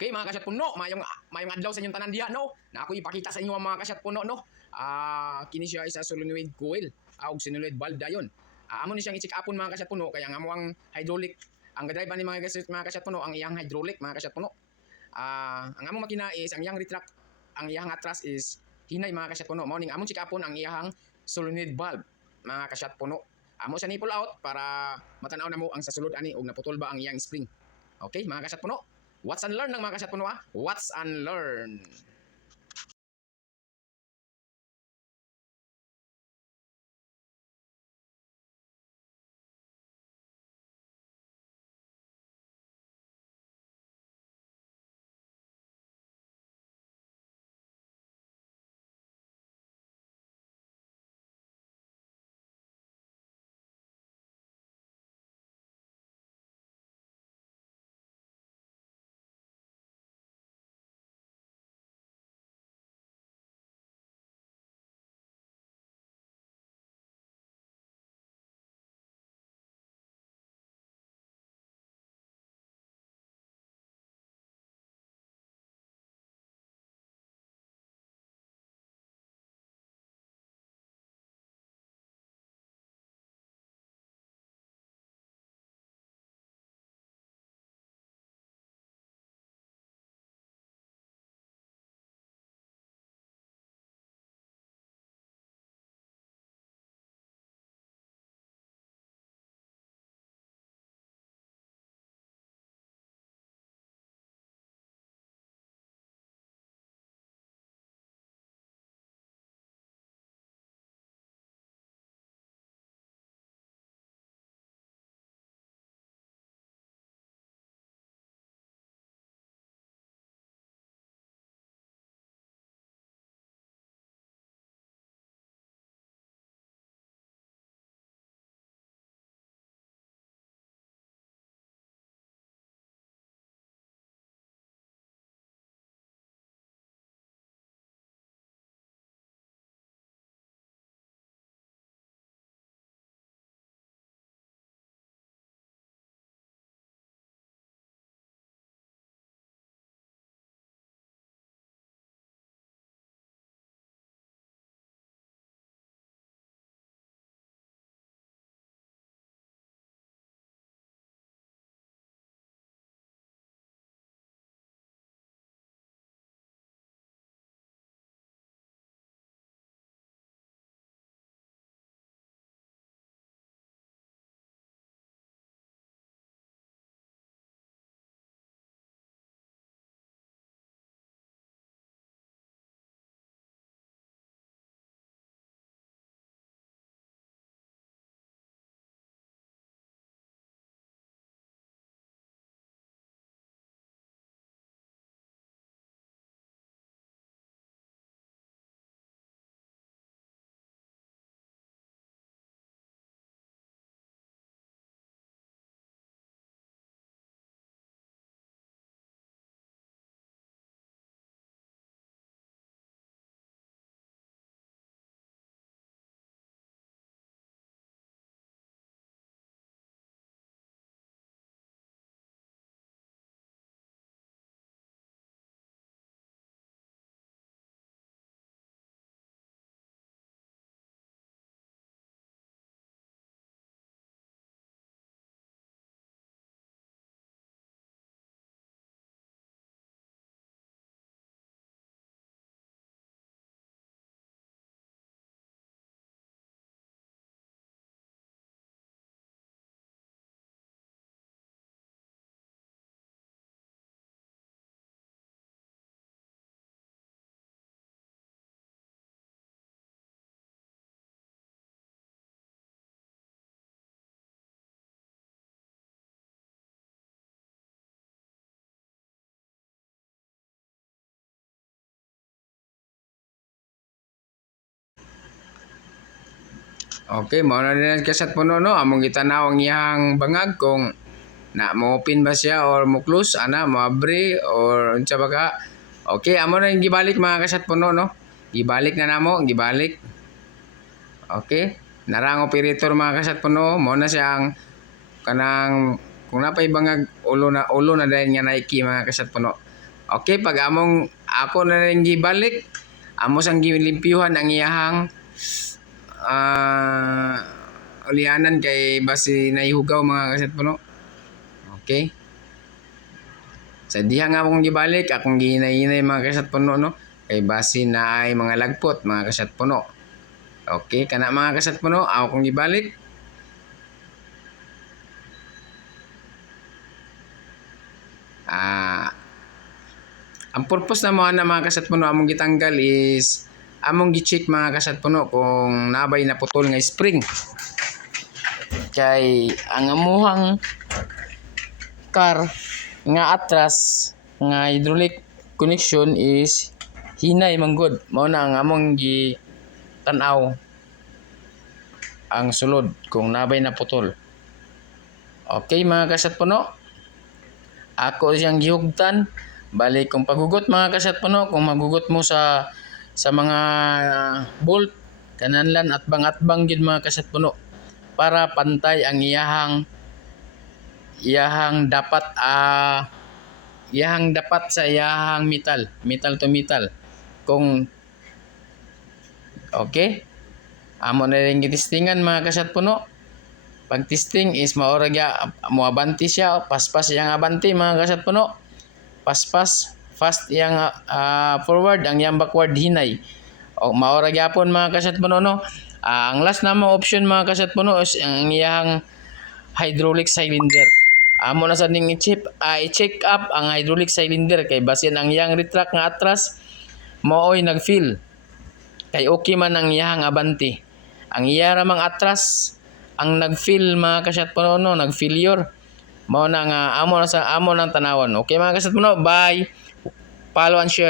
Okay, mga kasyat puno, mayong adlaw sa inyong tanan diha no. Na ako ipakita sa inyo ang mga kasyat puno no. Kini siya isa solenoid coil, og solenoid valve dayon. Amo ni siyang i-check upon mga kasyat puno kaya ang amo ang hydraulic, ang gadrive ni mga kasyat puno ang iyang hydraulic mga kasyat puno. Ang amo makina is ang iyang retract, ang iyang atras is hinay mga kasyat puno. Mao ning among check upon ang iyang solenoid valve mga kasyat puno. Amo siya ni pull out para matanaw na mo ang sa sulod ani og naputol ba ang iyang spring. Okay, mga kasyat puno. Watch and learn ng mga kasyat puno ha. Watch and learn. Okay, mao na din ang kasyat puno no. Among gitanaw ang iyang bangag kung na mo open ba siya or mo close ana mo abre or unsa ba ka. Okay, amo na yung gibalik mga kasyat puno no. Gibalik na namo, gibalik. Okay. Narang operator mga kasyat puno, mo na siyang kanang kung napay bangag ulo na dahil nga naiki mga kasyat puno. Okay, pag ako na rin gibalik, amo sang gilimpyuhan ang iyahang ulianan kay basi naihugaw mga kaset puno. Okay. Sa diha nga akong gibalik, akong gihinay-hinay mga kaset puno no. Kay basi na ay mga lagpot mga kaset puno. Okay, kana mga kaset puno, ako kong gibalik. Ang purpose na mo na mga kasat puno among gitanggal is among gi-check mga kasat puno kung nabay na putol nga spring. Kay ang amuhang car nga atras nga hydraulic connection is hinay manggod. Mao na ang among gi tan-aw ang sulod kung nabay na putol. Okay mga kasat puno. Ako siyang gihugtan. Balik kung paghugot mga kasat puno, kung maghugot mo sa mga bolt kananlan at bangat-bang gid mga kasat puno para pantay ang iyahang dapat sa iyahang metal to metal. Kung okay, amo na rin gitistingan mga kasat puno. Pag testing is maura gya mo abanti siya, paspas yang abanti mga kasat puno. Paspas fast yang forward ang yang backward hinay o maora gyapon mga kasat puno no. Ang last na mo option mga kasat puno is ang iyang hydraulic cylinder. Amo na sa ning i-check up ang hydraulic cylinder kay basin ang iyang retract nga atras mooy nag-fill kay okay man ang iyang abanti. Ang iya ramang atras ang nag-fill mga kasat puno no, nag-failure. Mao na nga amo nang tanawon. Okay mga kasat puno, bye. Follow and share.